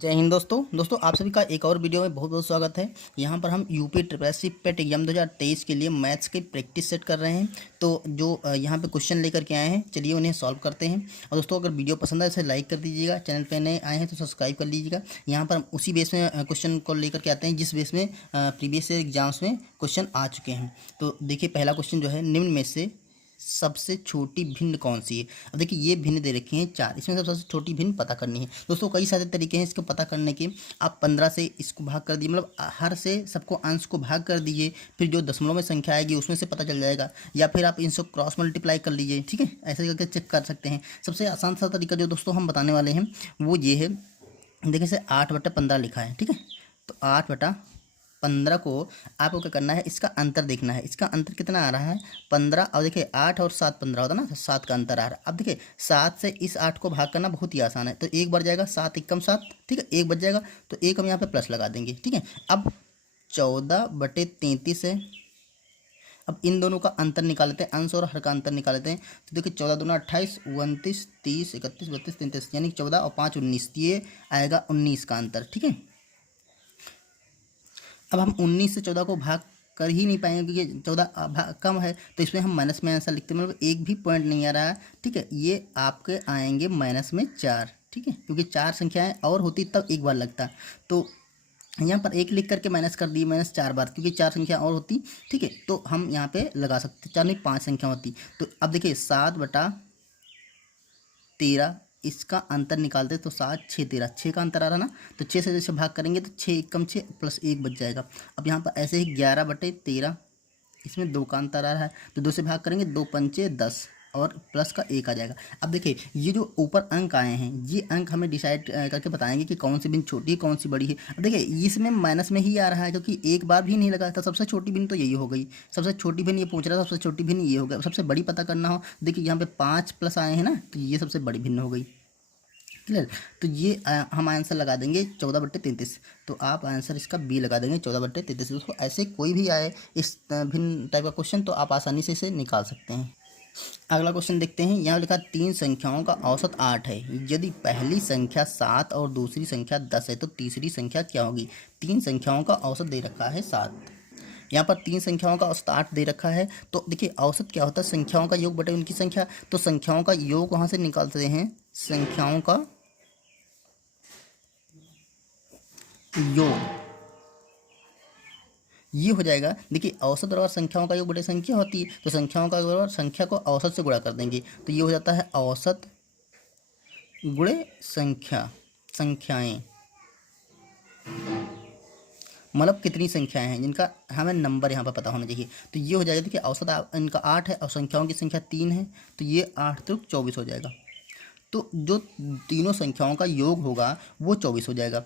जय हिंद दोस्तों आप सभी का एक और वीडियो में बहुत बहुत स्वागत है। यहाँ पर हम यूपी ट्रिपल पेट एग्जाम 2023 के लिए मैथ्स की प्रैक्टिस सेट कर रहे हैं। तो जो यहाँ पे क्वेश्चन लेकर के आए हैं, चलिए उन्हें सॉल्व करते हैं। और दोस्तों अगर वीडियो पसंद है इसे लाइक कर दीजिएगा, चैनल पे नए आए हैं तो सब्सक्राइब कर लीजिएगा। यहाँ पर हम उसी बेस में क्वेश्चन को लेकर के आते हैं जिस बेस में प्रीवियस एग्जाम्स में क्वेश्चन आ चुके हैं। तो देखिए पहला क्वेश्चन जो है, निम्न में से सबसे छोटी भिन्न कौन सी है। अब देखिए ये भिन्न दे रखी हैं 4, इसमें सबसे छोटी भिन्न पता करनी है। दोस्तों कई सारे तरीके हैं इसको पता करने के। आप 15 से इसको भाग कर दिए, मतलब हर से सबको अंश को भाग कर दीजिए, फिर जो दशमलव में संख्या आएगी उसमें से पता चल जाएगा, या फिर आप इनसे क्रॉस मल्टीप्लाई कर लीजिए। ठीक है, ऐसे करके चेक कर सकते हैं। सबसे आसान सा तरीका जो दोस्तों हम बताने वाले हैं वो ये है। देखिए से 8/15 लिखा है, ठीक है, तो 8/15 को आपको क्या करना है, इसका अंतर देखना है। इसका अंतर कितना आ रहा है, 15। और देखिए 8 और 7 15 होता है ना, तो 7 का अंतर आ रहा है। अब देखिए 7 से इस 8 को भाग करना बहुत ही आसान है। तो एक बार जाएगा 7 एकम 7, ठीक है, एक बच जाएगा, तो एक हम यहाँ पे प्लस लगा देंगे। ठीक है, अब 14/33 है। अब इन दोनों का अंतर निकाल लेते हैं, अंश और हर का अंतर निकाल लेते हैं। तो देखिए 14 दूना 28, 29, 30, 31, 32, 33, यानी 14 और 5 19, ये आएगा 19 का अंतर। ठीक है, अब हम 19 से 14 को भाग कर ही नहीं पाएंगे क्योंकि 14 कम है, तो इसमें हम माइनस में आंसर लिखते हैं, मतलब एक भी पॉइंट नहीं आ रहा है। ठीक है, ये आपके आएंगे माइनस में 4। ठीक है, क्योंकि 4 संख्याएं और होती तब एक बार लगता, तो यहाँ पर एक लिख करके माइनस कर दिए, -4 बार, क्योंकि 4 संख्या और होती। ठीक है, तो हम यहाँ पे लगा सकते, 4 नहीं 5 संख्या होती। तो अब देखिए 7/13, इसका अंतर निकालते तो 7 6 13, 6 का अंतर आ रहा ना, तो 6 से जैसे भाग करेंगे तो 6 एकम 6 प्लस 1 बच जाएगा। अब यहाँ पर ऐसे ही 11/13, इसमें 2 का अंतर आ रहा है, तो 2 से भाग करेंगे, 2 पंचे 10 और प्लस का 1 आ जाएगा। अब देखिए ये जो ऊपर अंक आए हैं, ये अंक हमें डिसाइड करके बताएंगे कि कौन सी भिन्न छोटी है कौन सी बड़ी है। अब देखिए इसमें माइनस में ही आ रहा है क्योंकि एक बार भी नहीं लगा था। सबसे छोटी भिन्न तो यही हो गई, सबसे छोटी भिन्न ये पूछ रहा था, सबसे छोटी भिन्न ये हो गया। सबसे बड़ी पता करना हो, देखिए यहाँ पे 5 प्लस आए हैं ना, तो ये सबसे बड़ी भिन्न हो गई। क्लियर, तो ये हम आंसर लगा देंगे 14/33। तो आप आंसर इसका बी लगा देंगे 14/33। दोस्तों ऐसे कोई भी आए इस भिन्न टाइप का क्वेश्चन तो आप आसानी से इसे निकाल सकते हैं। अगला क्वेश्चन देखते हैं। यहाँ लिखा 3 संख्याओं का औसत 8 है। यदि पहली संख्या 7 और दूसरी संख्या 10 है तो तीसरी संख्या क्या होगी। 3 संख्याओं का औसत दे रखा है 7, यहाँ पर 3 संख्याओं का औसत 8 दे रखा है। तो देखिए औसत क्या होता है, संख्याओं का योग बटे उनकी संख्या। तो संख्याओं का योग वहाँ से निकालते हैं, संख्याओं का योग ये हो जाएगा। देखिए औसत बराबर संख्याओं का योग बटे संख्या होती है, तो संख्याओं का बराबर संख्या को औसत से गुणा कर देंगे, तो ये हो जाता है औसत गुणे संख्या, संख्याएं, मतलब कितनी संख्याएं हैं जिनका हमें नंबर यहाँ पर पता होना चाहिए। तो ये हो जाएगा, देखिए औसत इनका 8 है और संख्याओं की संख्या 3 है, तो ये 8 त्रिक 24 हो जाएगा। तो जो तीनों संख्याओं का योग होगा वो 24 हो जाएगा।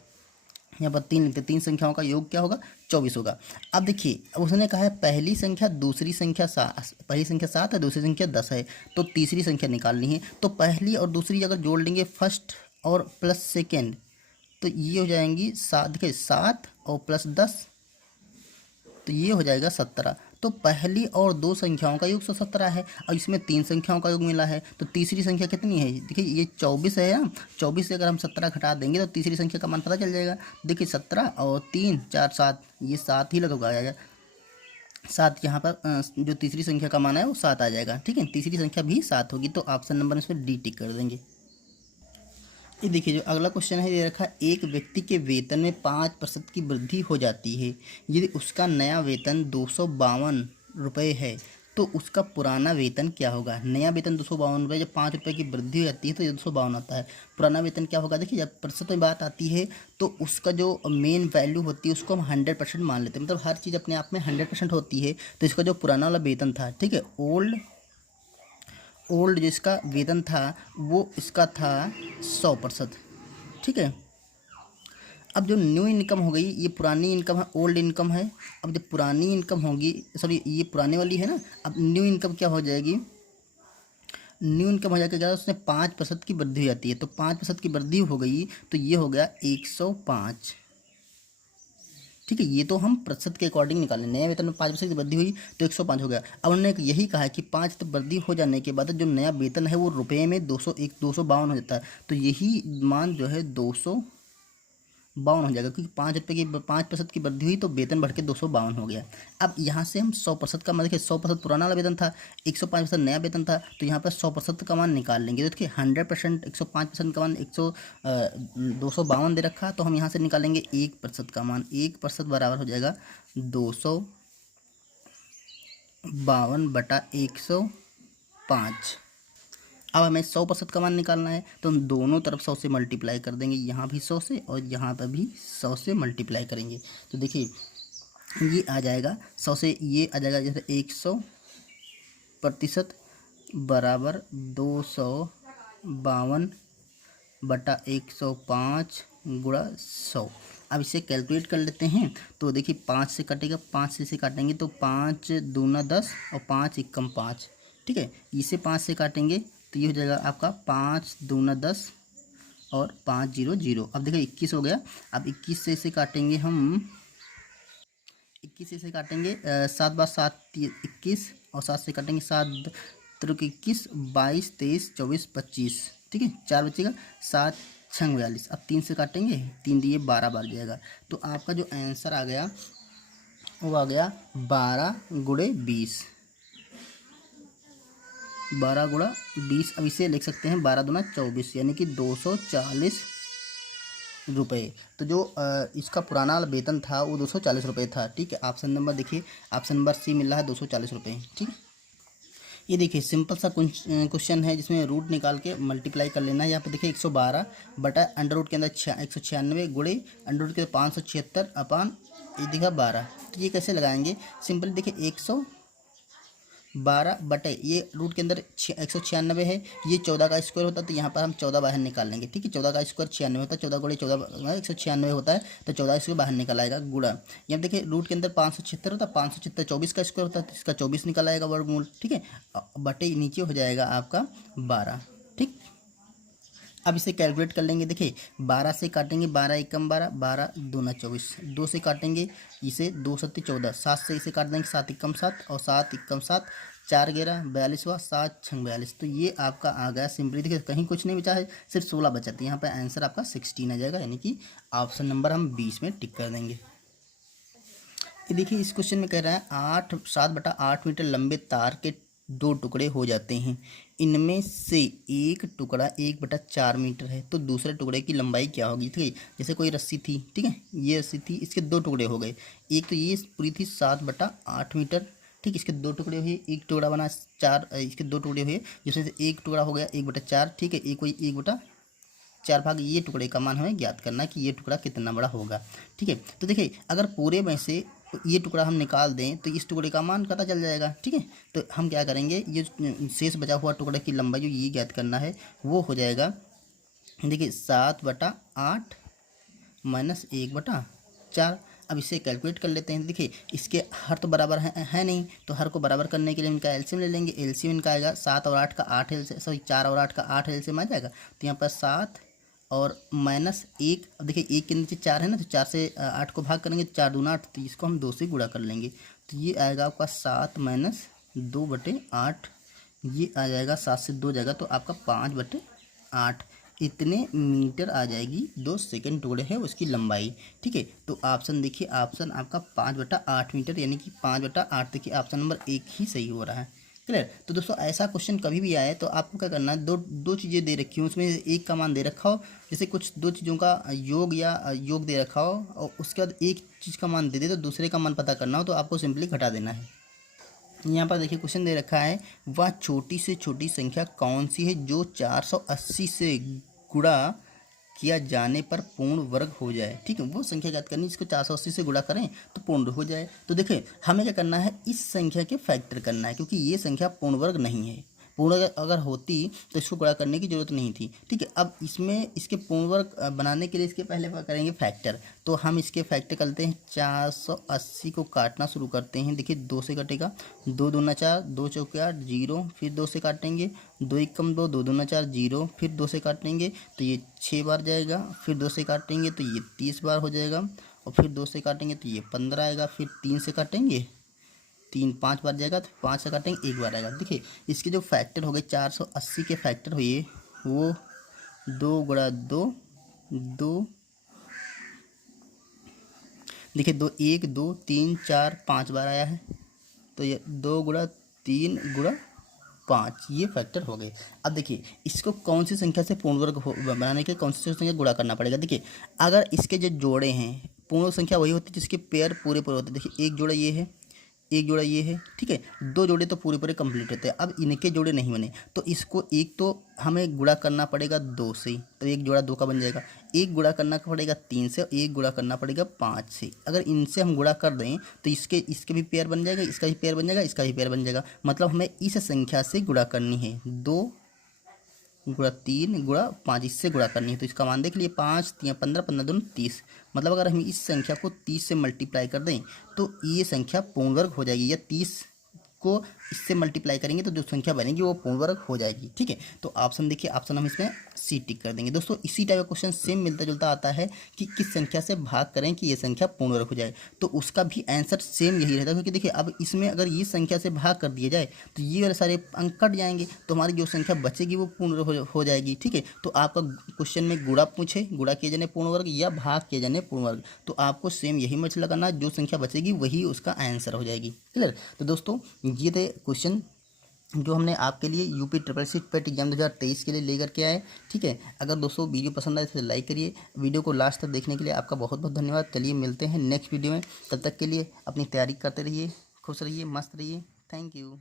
यहाँ पर 3 लिखते, 3 संख्याओं का योग क्या होगा, 24 होगा। अब देखिए उसने कहा है पहली संख्या दूसरी संख्या 7, पहली संख्या 7 है दूसरी संख्या 10 है, तो तीसरी संख्या निकालनी है। तो पहली और दूसरी अगर जोड़ लेंगे फर्स्ट और प्लस सेकेंड, तो ये हो जाएंगी 7, देखिए 7 और प्लस 10, तो ये हो जाएगा 17। तो पहली और दो संख्याओं का योग 17 है, और इसमें 3 संख्याओं का योग मिला है, तो तीसरी संख्या कितनी है, देखिए ये 24 है ना, 24 से अगर हम 17 घटा देंगे तो तीसरी संख्या का मान पता चल जाएगा। देखिए 17 और 3 4 7, ये 7 ही लगभग आ जाएगा। 7 यहाँ पर जो तीसरी संख्या का मान है वो 7 आ जाएगा। ठीक है, तीसरी संख्या भी 7 होगी, तो ऑप्शन नंबर इसमें डी टिक कर देंगे। ये देखिए जो अगला क्वेश्चन है ये रखा, एक व्यक्ति के वेतन में 5% की वृद्धि हो जाती है। यदि उसका नया वेतन 252 रुपये है तो उसका पुराना वेतन क्या होगा। नया वेतन 252 रुपये, जब 5 रुपये की वृद्धि हो जाती है तो ये 252 आता है। पुराना वेतन क्या होगा, देखिए जब प्रतिशत में बात आती है तो उसका जो मेन वैल्यू होती है उसको हम 100% मान लेते हैं, मतलब हर चीज़ अपने आप में 100% होती है। तो इसका जो पुराना वाला वेतन था, ठीक है, ओल्ड जो इसका वेतन था वो इसका था 100%। ठीक है, अब जो न्यू इनकम हो गई, ये पुरानी इनकम है, ओल्ड इनकम है। अब जब पुरानी इनकम होगी, सॉरी ये पुराने वाली है ना, अब न्यू इनकम क्या हो जाएगी, न्यू इनकम हो जाएगा क्या, उसमें 5% की वृद्धि हो जाती है, तो 5% की वृद्धि हो गई, तो ये हो गया 105। ठीक है, ये तो हम प्रतिशत के अकॉर्डिंग निकालें। नया वेतन में 5% की वृद्धि हुई तो 105 हो गया। अब उन्होंने यही कहा है कि 5 तो वृद्धि हो जाने के बाद जो नया वेतन है वो रुपये में 252 हो जाता है, तो यही मान जो है 252 52 हो जाएगा, क्योंकि 5 रुपये की 5% की वृद्धि हुई तो वेतन बढ़ के 252 हो गया। अब यहाँ से हम 100% का मान, देखिए 100% पुराना वाला वेतन था, 105% नया वेतन था, तो यहाँ पर 100% का मान निकाल लेंगे। तो देखिए 100%, 105% का मान 252 दे रखा, तो हम यहाँ से निकालेंगे 1% का मान। 1% बराबर हो जाएगा 252/105। अब हमें 100% का मान निकालना है, तो हम दोनों तरफ 100 से मल्टीप्लाई कर देंगे, यहाँ भी 100 से और यहाँ पर भी 100 से मल्टीप्लाई करेंगे। तो देखिए ये आ जाएगा 100 से, ये आ जाएगा जैसे 100% बराबर 252/105 गुणा 100। अब इसे कैलकुलेट कर लेते हैं। तो देखिए 5 से कटेगा, 5 से इसे काटेंगे तो 5 दूना 10 और 5 एकम 5, ठीक है। इसे 5 से काटेंगे तो ये हो जाएगा आपका 5 दूना 10 और 5 0 0। अब देखिए 21 हो गया। अब 21 से इसे काटेंगे हम, 21 से काटेंगे 7 बार 7 21, और 7 से काटेंगे 7 त्रिक 21, 22 23 24 25, ठीक है। 4 बचेगा, 7 6 42। अब 3 से काटेंगे, 3 दिए 12 बार जाएगा। तो आपका जो आंसर आ गया वो आ गया 12 गुणे 20, 12 गुणा 20। अब इसे लिख सकते हैं 12 दूना 24, यानी कि 240 रुपये। तो जो इसका पुराना वाला वेतन था वो 240 रुपये था, ठीक है। ऑप्शन नंबर देखिए, ऑप्शन नंबर सी मिल रहा है 240 रुपये, ठीक है। ये देखिए सिंपल सा क्वेश्चन है जिसमें रूट निकाल के मल्टीप्लाई कर लेना है। यहाँ पे देखिए 112 बटा अंडर रूट के अंदर 196 गुणे अंडर रूट के 576 अपान ये दिखा 12। तो ये कैसे लगाएंगे, सिंपल देखिए 112 बटे ये रूट के अंदर 196 है, ये 14 का स्क्वायर होता है, तो यहाँ पर हम 14 बाहर निकाल लेंगे, ठीक है। 14 का स्क्वायर 96 होता है, 14 गुणे 14 196 होता है, तो 14 स्क्वायर बाहर निकल आएगा गुणा। यहाँ देखिए रूट के अंदर 576 होता है, 576 24 का स्क्वायर होता है, तो इसका 24 निकल आएगा वर्गमूल, ठीक है। बटे नीचे हो जाएगा आपका 12, ठीक। अब इसे कैलकुलेट कर लेंगे। देखिए 12 से काटेंगे, 12 एकम 12, 12 दूना 24, 2 से काटेंगे इसे 2 सत्ती 14, 7 से इसे काट देंगे 7 एकम 7 और 7 एकम 7, 4 11 42 हुआ, 7 6 42। तो ये आपका आ गया सिंपली, देखिए कहीं कुछ नहीं बचा है, सिर्फ 16 बचा, तो यहाँ पर आंसर आपका 16 आ जाएगा, यानी कि ऑप्शन नंबर हम 20 में टिक कर देंगे। ये देखिए इस क्वेश्चन में कह रहा है 7/8 मीटर लंबे तार के 2 टुकड़े हो जाते हैं, इनमें से एक टुकड़ा 1/4 मीटर है, तो दूसरे टुकड़े की लंबाई क्या होगी। ठीक है, जैसे कोई रस्सी थी, ठीक है, ये रस्सी थी, इसके 2 टुकड़े हो गए, एक तो ये पूरी थी 7/8 मीटर, ठीक, इसके 2 टुकड़े हुए, एक टुकड़ा बना 4, इसके 2 टुकड़े हुए, जिसमें से एक टुकड़ा हो गया 1/4, ठीक है, एक कोई 1/4 भाग, ये टुकड़े का मान हमें ज्ञात करना है कि ये टुकड़ा कितना बड़ा होगा। ठीक है, तो देखिए अगर पूरे में से ये टुकड़ा हम निकाल दें तो इस टुकड़े का मान पता चल जाएगा। ठीक है, तो हम क्या करेंगे, ये शेष बचा हुआ टुकड़े की लंबाई जो ये ज्ञात करना है वो हो जाएगा, देखिए 7/8 माइनस 1/4। अब इसे कैलकुलेट कर लेते हैं। देखिए इसके हर तो बराबर है नहीं, तो हर को बराबर करने के लिए इनका एलसीएम ले लेंगे। एलसीएम इनका आएगा 7 और 8 का 8 एलसीएम, सॉरी 4 और 8 का 8 एलसीएम आ जाएगा, तो यहाँ पर 7 और माइनस 1। अब देखिए 1 के नीचे 4 है ना, तो 4 से 8 को भाग करेंगे, 4 दूना 8, तो इसको हम 2 से गुणा कर लेंगे, तो ये आएगा आपका 7 माइनस 2/8, ये आ जाएगा 7 से 2 जाएगा, तो आपका 5/8 इतने मीटर आ जाएगी। 2 सेकंड टुकड़े है उसकी लंबाई। ठीक है, तो ऑप्शन देखिए, ऑप्शन आपका 5/8 मीटर, यानी कि 5/8, देखिए ऑप्शन नंबर 1 ही सही हो रहा है। क्लियर। तो दोस्तों ऐसा क्वेश्चन कभी भी आए तो आपको क्या करना है, दो चीज़ें दे रखी हो, उसमें एक का मान दे रखा हो, जैसे कुछ 2 चीज़ों का योग या योग दे रखा हो, और उसके बाद एक चीज़ का मान दे दे तो दूसरे का मान पता करना हो, तो आपको सिंपली घटा देना है। यहाँ पर देखिए क्वेश्चन दे रखा है, वह छोटी से छोटी संख्या कौन सी है जो 480 से गुणा किया जाने पर पूर्ण वर्ग हो जाए। ठीक है, वो संख्या ज्ञात करनी जिसको 480 से गुणा करें तो पूर्ण हो जाए। तो देखिए हमें क्या करना है, इस संख्या के फैक्टर करना है, क्योंकि ये संख्या पूर्ण वर्ग नहीं है। पूर्ण अगर होती तो इसको गुणा करने की जरूरत नहीं थी। ठीक है, अब इसमें इसके पूर्ण वर्ग बनाने के लिए इसके पहले करेंगे फैक्टर। तो हम इसके फैक्टर करते हैं, 480 को काटना शुरू करते हैं। देखिए 2 से कटेगा, 2 दूना 4, 2 चौके 8, 0, फिर 2 से काटेंगे, 2 एकम 2, 2 दूना 4, 0, फिर 2 से काटेंगे तो ये 6 बार जाएगा, फिर 2 से काटेंगे तो ये 30 बार हो जाएगा, और फिर 2 से काटेंगे तो ये 15 आएगा, फिर 3 से काटेंगे 3 5 बार जाएगा, तो 5 से काटेंगे 1 बार आएगा। देखिए इसके जो फैक्टर हो गए 480 के फैक्टर हुए वो 2 गुणा 2, 2 देखिए 2 1 2 3 4 5 बार आया है, तो ये 2 गुणा 3 गुणा 5 ये फैक्टर हो गए। अब देखिए इसको कौन सी संख्या से पूर्ण वर्ग बनाने के कौन सी संख्या गुणा करना पड़ेगा। देखिए अगर इसके जो जोड़े हैं, पूर्ण संख्या वही होती है जिसके पेयर पूरे पूरे होते हैं। देखिए एक जोड़ा ये है, एक जोड़ा ये है, ठीक है, दो जोड़े तो पूरे पूरे कंप्लीट होते हैं। अब इनके जोड़े नहीं बने तो इसको एक तो हमें गुणा करना पड़ेगा 2 से, तो एक जोड़ा 2 का बन जाएगा। एक गुणा करना पड़ेगा 3 से, एक गुणा करना पड़ेगा 5 से। अगर इनसे हम गुणा कर दें तो इसके भी पेयर बन जाएगा, इसका भी पेयर बन जाएगा, इसका भी पेयर बन जाएगा। मतलब हमें इस संख्या से गुणा करनी है, 2 गुणा 3 गुणा 5, इससे गुणा करनी है। तो इसका मान देख लिए, 5 3 15 15 दूनी 30। मतलब अगर हम इस संख्या को 30 से मल्टीप्लाई कर दें तो ये संख्या पूर्ण वर्ग हो जाएगी, या 30 को इससे मल्टीप्लाई करेंगे तो जो संख्या बनेगी वो पूर्ण वर्ग हो जाएगी। ठीक है, तो ऑप्शन देखिए, ऑप्शन हम इसमें सी टिक कर देंगे। दोस्तों इसी टाइप का क्वेश्चन सेम मिलता जुलता आता है कि किस संख्या से भाग करें कि ये संख्या पूर्ण वर्ग हो जाए, तो उसका भी आंसर सेम यही रहता है। क्योंकि देखिए अब इसमें अगर ये संख्या से भाग कर दिया जाए तो ये वाले सारे अंक कट जाएंगे, तो हमारी जो संख्या बचेगी वो पूर्ण वर्ग हो जाएगी। ठीक है, तो आपका क्वेश्चन में गुणा पूछे, गुणा किए जाने पूर्ण वर्ग या भाग किए जाने पूर्ण वर्ग, तो आपको सेम यही मैच लगाना, जो संख्या बचेगी वही उसका आंसर हो जाएगी। क्लियर। तो दोस्तों ये थे क्वेश्चन जो हमने आपके लिए UP triple C PET exam 2023 के लिए लेकर के आए। ठीक है, अगर दोस्तों वीडियो पसंद आए तो लाइक करिए। वीडियो को लास्ट तक देखने के लिए आपका बहुत बहुत धन्यवाद। चलिए मिलते हैं नेक्स्ट वीडियो में, तब तक के लिए अपनी तैयारी करते रहिए, खुश रहिए, मस्त रहिए। Thank you.